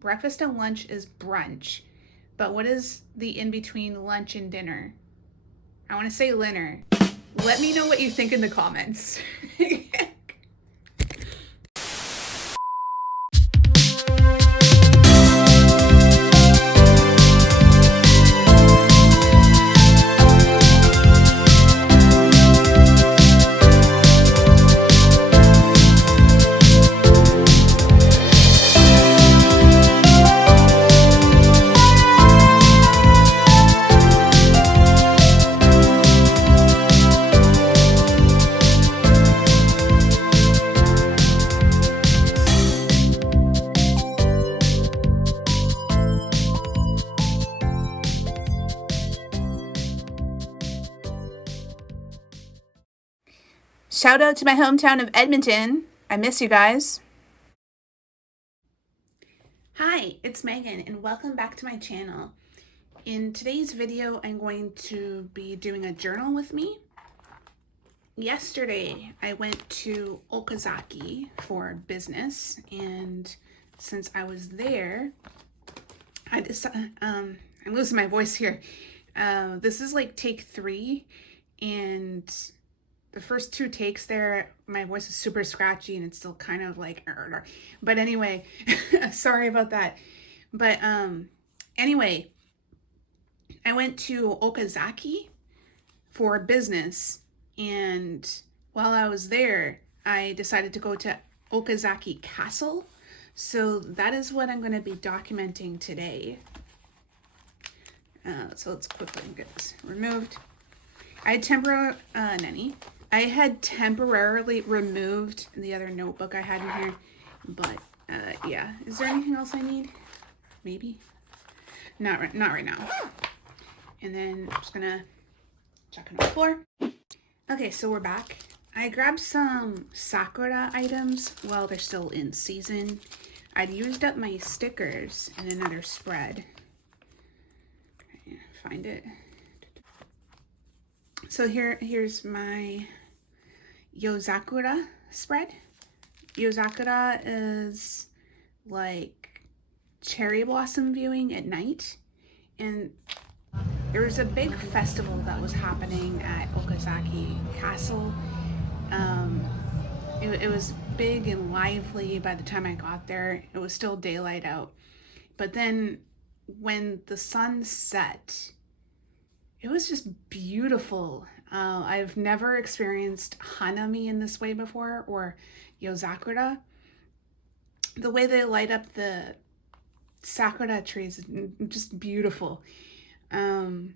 Breakfast and lunch is brunch. But what is the in-between lunch and dinner? I want to say dinner. Let me know what you think in the comments. Shout out to my hometown of Edmonton. I miss you guys. Hi, it's Megan and welcome back to my channel. In today's video, I'm going to be doing a journal with me. Yesterday, I went to Okazaki for business, and since I was there, I decided, I'm losing my voice here. This is like take 3, and the first 2 takes there, my voice is super scratchy and it's still kind of like, but anyway, sorry about that. But anyway, I went to Okazaki for business, and while I was there, I decided to go to Okazaki Castle. So that is what I'm going to be documenting today. So let's quickly get this removed. I had temporarily removed the other notebook I had in here, but yeah. Is there anything else I need? Maybe? Not right now. And then I'm just gonna chuck it on the floor. Okay, so we're back. I grabbed some Sakura items while they're still in season. I'd used up my stickers in another spread. Okay, find it. So here's my Yozakura spread. Yozakura is like cherry blossom viewing at night, and there was a big festival that was happening at Okazaki Castle. It was big and lively by the time I got there. It was still daylight out, but then when the sun set, it was just beautiful. I've never experienced hanami in this way before, or yozakura. The way they light up the sakura trees is just beautiful. There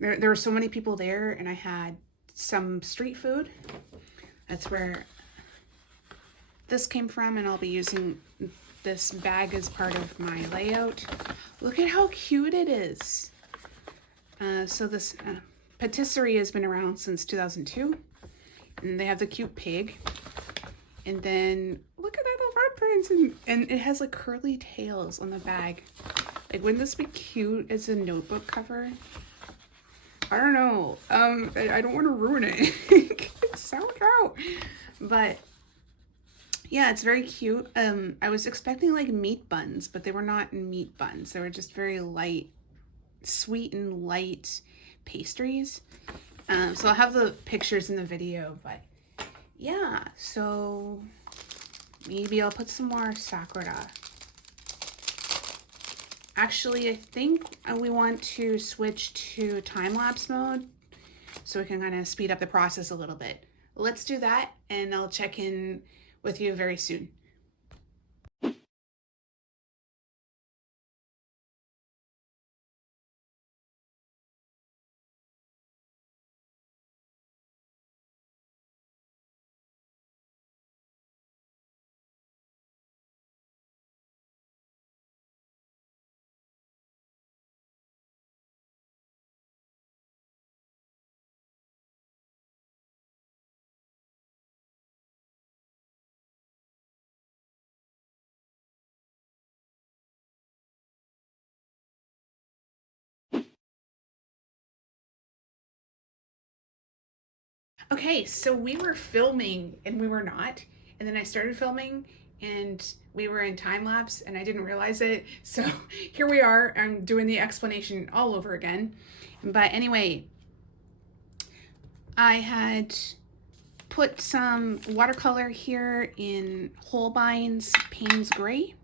were so many people there, and I had some street food. That's where this came from, and I'll be using this bag as part of my layout. Look at how cute it is. So this patisserie has been around since 2002, and they have the cute pig. And then look at that little footprints, and it has like curly tails on the bag. Like, wouldn't this be cute as a notebook cover? I don't know. I don't want to ruin it. It's so cute. But yeah, it's very cute. I was expecting like meat buns, but they were not meat buns. They were just very light, sweet and light pastries. So I'll have the pictures in the video, but yeah, so maybe I'll put some more sakura. Actually, I think we want to switch to time-lapse mode so we can kind of speed up the process a little bit. Let's do that, and I'll check in with you very soon. Okay, so we were filming and we were not. And then I started filming and we were in time lapse and I didn't realize it. So here we are. I'm doing the explanation all over again. But anyway, I had put some watercolor here in Holbein's Payne's Gray.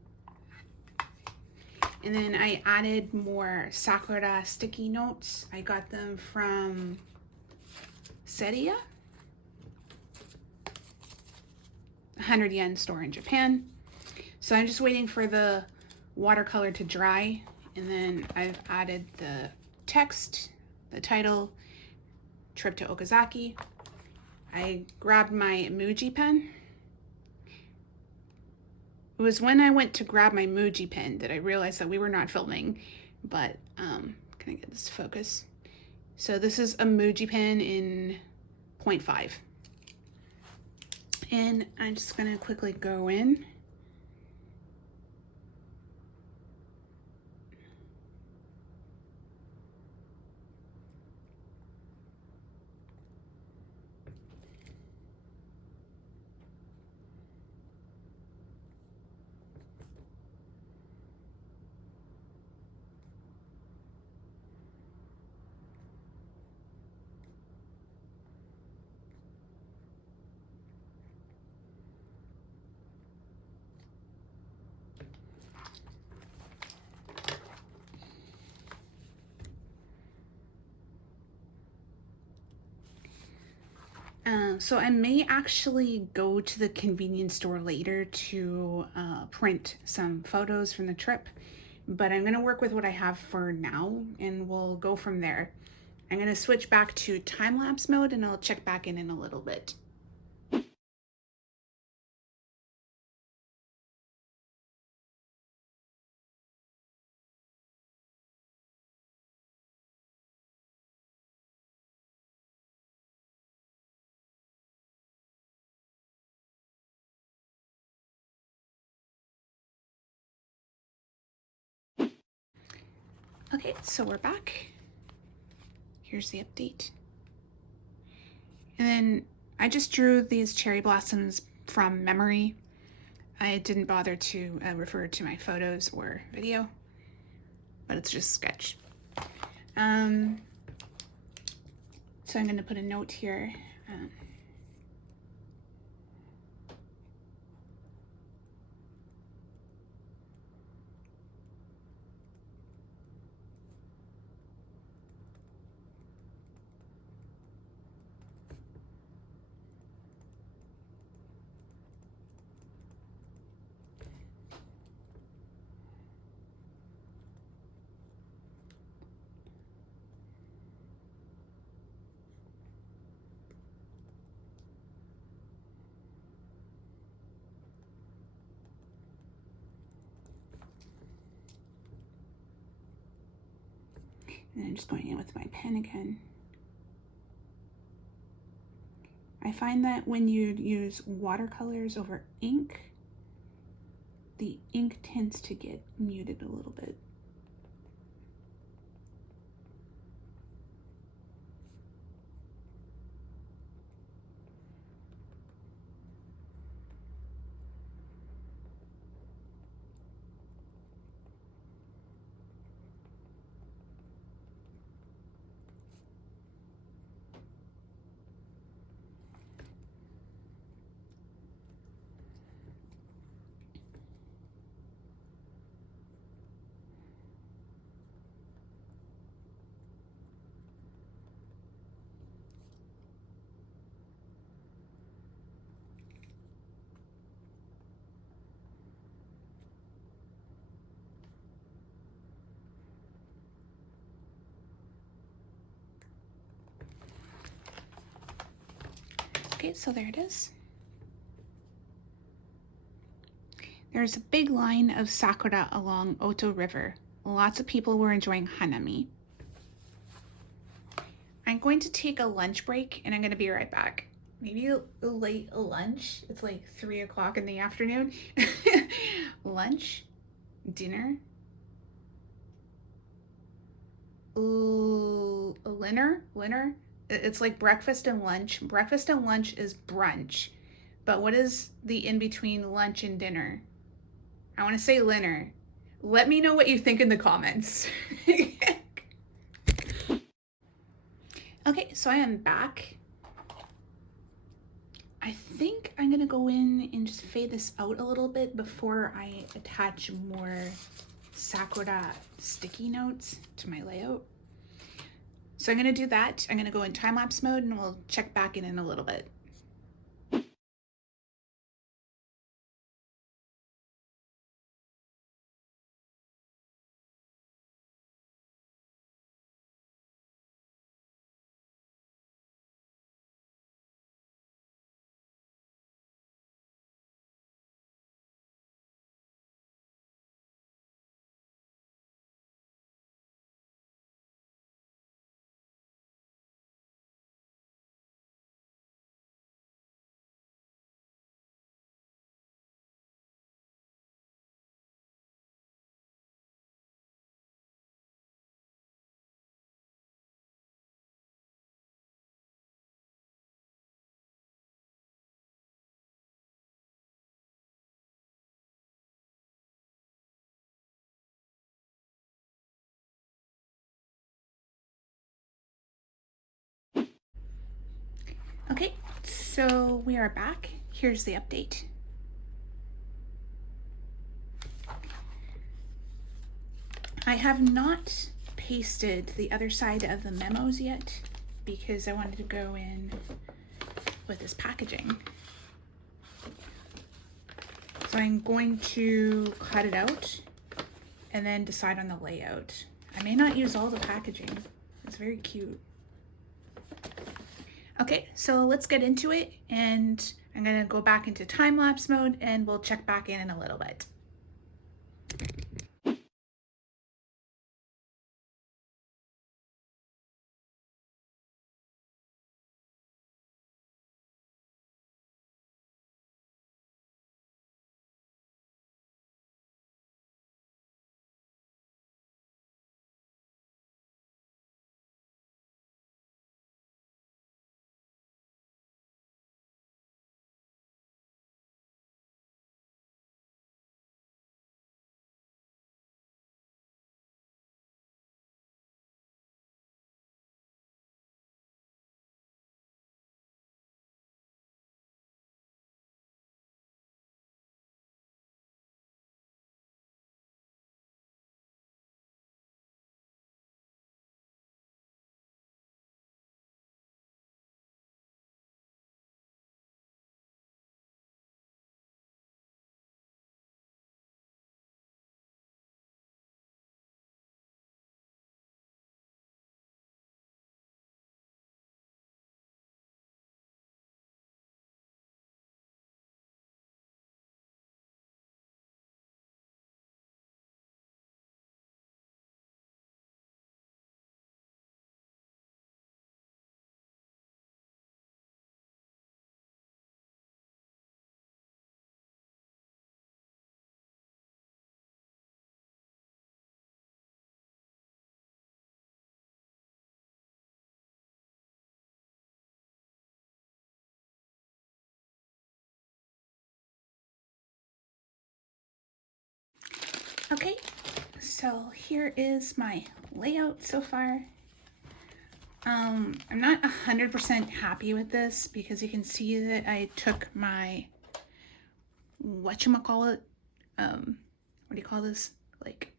And then I added more Sakura sticky notes. I got them from Seria, 100 yen store in Japan. So I'm just waiting for the watercolor to dry, and then I've added the text, the title, trip to Okazaki. I grabbed my Muji pen. It was when I went to grab my Muji pen that I realized that we were not filming, but can I get this to focus? So this is a Muji pen in 0.5. And I'm just gonna quickly go in. So I may actually go to the convenience store later to print some photos from the trip, but I'm gonna work with what I have for now and we'll go from there. I'm gonna switch back to time-lapse mode and I'll check back in a little bit. Okay, so we're back. Here's the update. And then I just drew these cherry blossoms from memory. I didn't bother to refer to my photos or video, but it's just sketch. So I'm gonna put a note here. And I'm just going in with my pen again. I find that when you use watercolors over ink, the ink tends to get muted a little bit. Okay, so there it is. There's a big line of sakura along Oto River. Lots of people were enjoying hanami. I'm going to take a lunch break and I'm going to be right back. Maybe a late lunch. It's like 3 o'clock in the afternoon. Lunch, dinner, dinner. It's like breakfast and lunch. Breakfast and lunch is brunch, but what is the in-between lunch and dinner? I want to say dinner. Let me know what you think in the comments. Okay, so I am back. I think I'm gonna go in and just fade this out a little bit before I attach more Sakura sticky notes to my layout. So I'm gonna do that. I'm gonna go in time-lapse mode and we'll check back in a little bit. Okay, so we are back. Here's the update. I have not pasted the other side of the memos yet because I wanted to go in with this packaging. So I'm going to cut it out and then decide on the layout. I may not use all the packaging. It's very cute. Okay, so let's get into it, and I'm gonna go back into time-lapse mode and we'll check back in a little bit. Okay, so here is my layout so far. I'm not 100% happy with this because you can see that I took my, whatchamacallit, what do you call this? Like,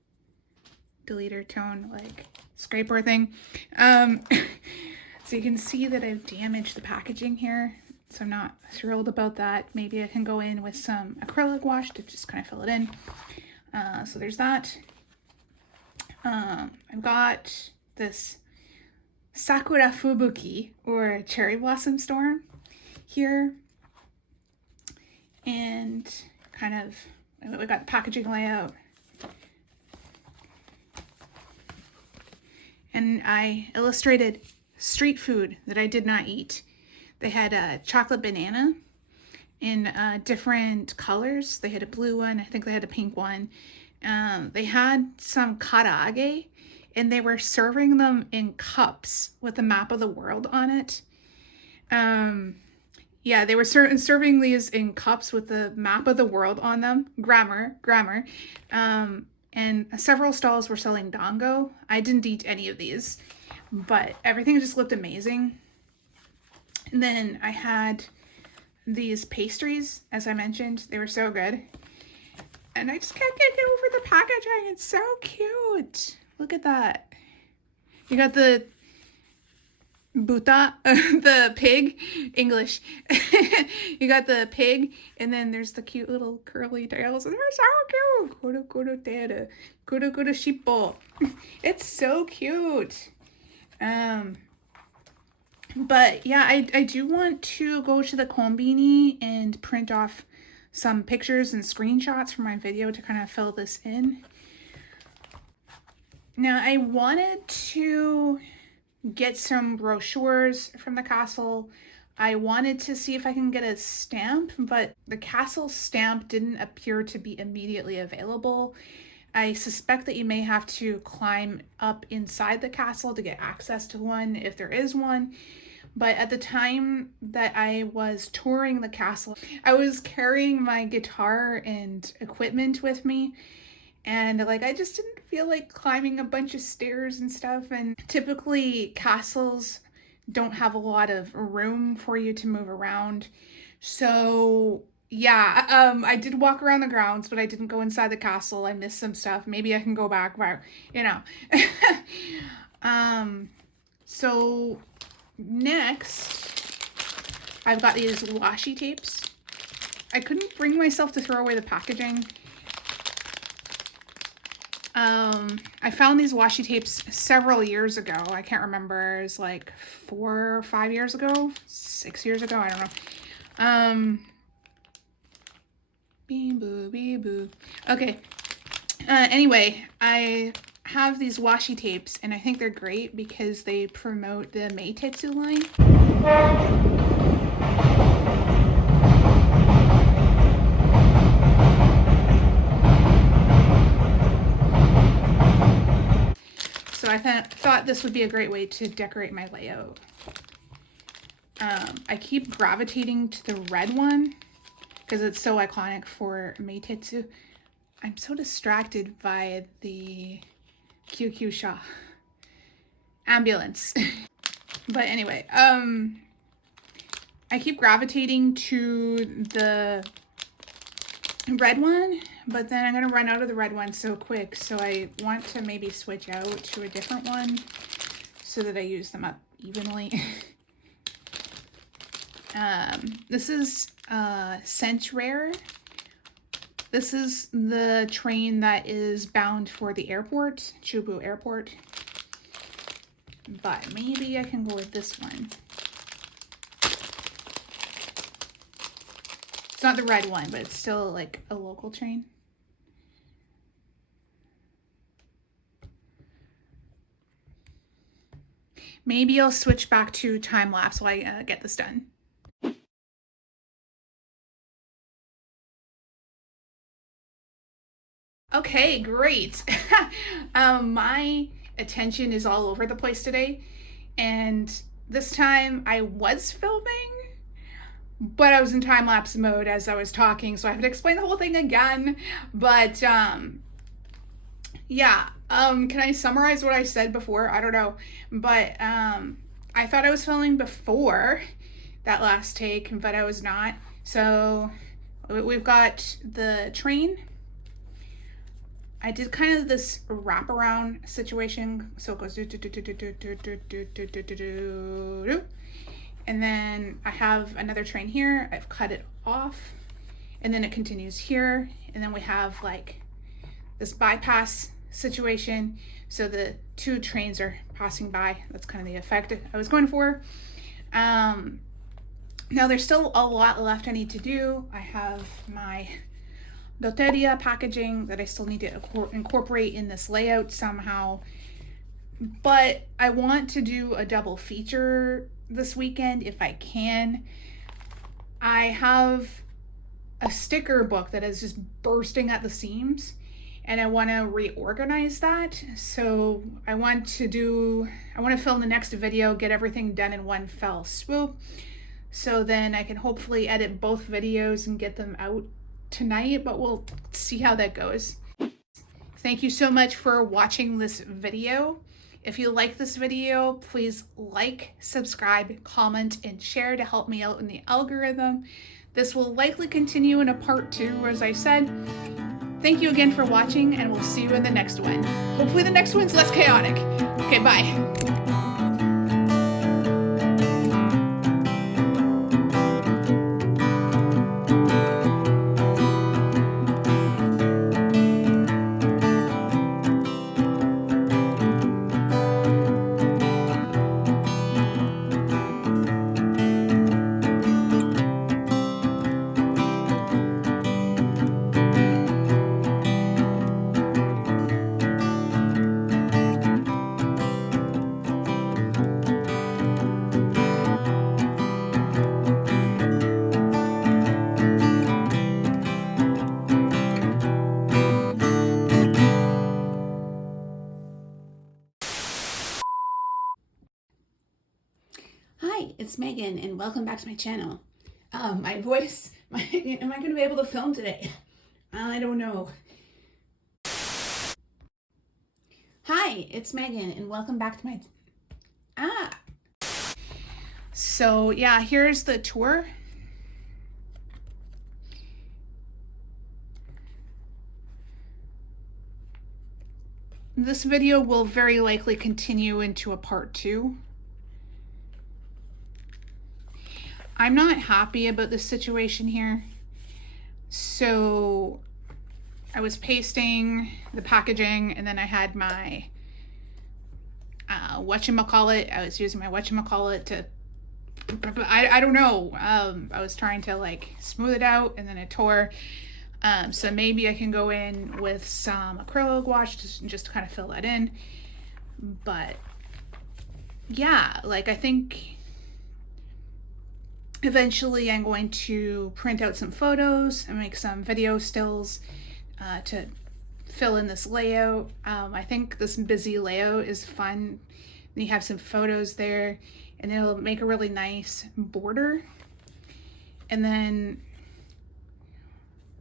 deleter tone, like, scraper thing. So you can see that I've damaged the packaging here. So I'm not thrilled about that. Maybe I can go in with some acrylic wash to just kind of fill it in. So there's that. I've got this Sakura Fubuki, or Cherry Blossom Storm, here. And kind of, we got the packaging layout. And I illustrated street food that I did not eat. They had a chocolate banana in different colors. They had a blue one. I think they had a pink one. They had some karaage, and they were serving them in cups with a map of the world on it. Yeah, they were serving these in cups with the map of the world on them. Grammar. And several stalls were selling dango. I didn't eat any of these, but everything just looked amazing. And then I had these pastries, as I mentioned. They were so good. And I just can't get over the packaging. It's so cute. Look at that. You got the buta, the pig, English. You got the pig, and then there's the cute little curly tails, and they're so cute. Kuro kuro tere, kuro kuro shippo. It's so cute. But yeah, I do want to go to the kombini and print off some pictures and screenshots from my video to kind of fill this in. Now, I wanted to get some brochures from the castle. I wanted to see if I can get a stamp, but the castle stamp didn't appear to be immediately available. I suspect that you may have to climb up inside the castle to get access to one, if there is one. But at the time that I was touring the castle, I was carrying my guitar and equipment with me. And like, I just didn't feel like climbing a bunch of stairs and stuff. And typically castles don't have a lot of room for you to move around. So yeah, I did walk around the grounds, but I didn't go inside the castle. I missed some stuff. Maybe I can go back, but you know. So next, I've got these washi tapes. I couldn't bring myself to throw away the packaging. I found these washi tapes several years ago. I can't remember. It was like 4 or 5 years ago, 6 years ago. I don't know. Beep boo, beep boo. Okay. Anyway, I have these washi tapes, and I think they're great because they promote the Meitetsu line. So I thought this would be a great way to decorate my layout. I keep gravitating to the red one because it's so iconic for Meitetsu. I'm so distracted by the QQ Sha ambulance. But anyway, I keep gravitating to the red one, but then I'm gonna run out of the red one so quick, so I want to maybe switch out to a different one so that I use them up evenly. This is Scent Rare. This is the train that is bound for the airport, Chubu Airport. But maybe I can go with this one. It's not the red one, but it's still like a local train. Maybe I'll switch back to time lapse while I get this done. Okay, great. My attention is all over the place today, and this time I was filming, but I was in time-lapse mode as I was talking, so I have to explain the whole thing again. But yeah, can I summarize what I said before? I don't know, but I thought I was filming before that last take, but I was not. So we've got the train. I did kind of this wraparound situation, so it goes do do do do do do do do do do do do. And then I have another train here. I've cut it off, and then it continues here, and then we have like this bypass situation, so the two trains are passing by. That's kind of the effect I was going for. Now there's still a lot left I need to do. I have my Doteria packaging that I still need to incorporate in this layout somehow, but I want to do a double feature this weekend if I can. I have a sticker book that is just bursting at the seams, and I want to reorganize that. So I want to film the next video, get everything done in one fell swoop. so then I can hopefully edit both videos and get them out tonight, but we'll see how that goes. Thank you so much for watching this video. If you like this video, please like, subscribe, comment, and share to help me out in the algorithm. This will likely continue in a part 2, as I said. Thank you again for watching, and we'll see you in the next one. Hopefully the next one's less chaotic. Okay, bye. Hi, it's Megan, and welcome back to my channel. My voice, am I going to be able to film today? I don't know. Hi, it's Megan, and welcome back to my... So, yeah, here's the tour. This video will very likely continue into a part 2. I'm not happy about this situation here. So I was pasting the packaging, and then I had my whatchamacallit. I was using my whatchamacallit to, I don't know. I was trying to like smooth it out, and then it tore. So maybe I can go in with some acrylic wash just to kind of fill that in. But yeah, like I think eventually I'm going to print out some photos and make some video stills to fill in this layout. I think this busy layout is fun. You have some photos there, and it'll make a really nice border. And then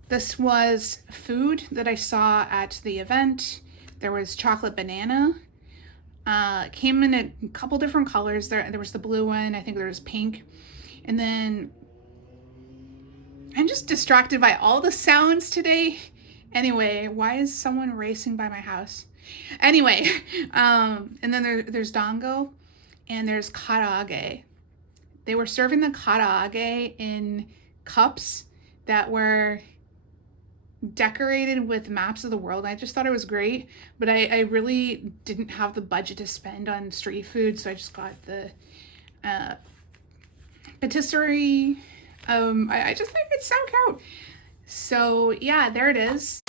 this was food that I saw at the event. There was chocolate banana. Came in a couple different colors. There was the blue one. I think there was pink. And then I'm just distracted by all the sounds today. Anyway, why is someone racing by my house? Anyway, and then there's dango, and there's karaage. They were serving the karaage in cups that were decorated with maps of the world. I just thought it was great, but I really didn't have the budget to spend on street food, so I just got the patisserie. I just think it's so cute. So yeah, there it is.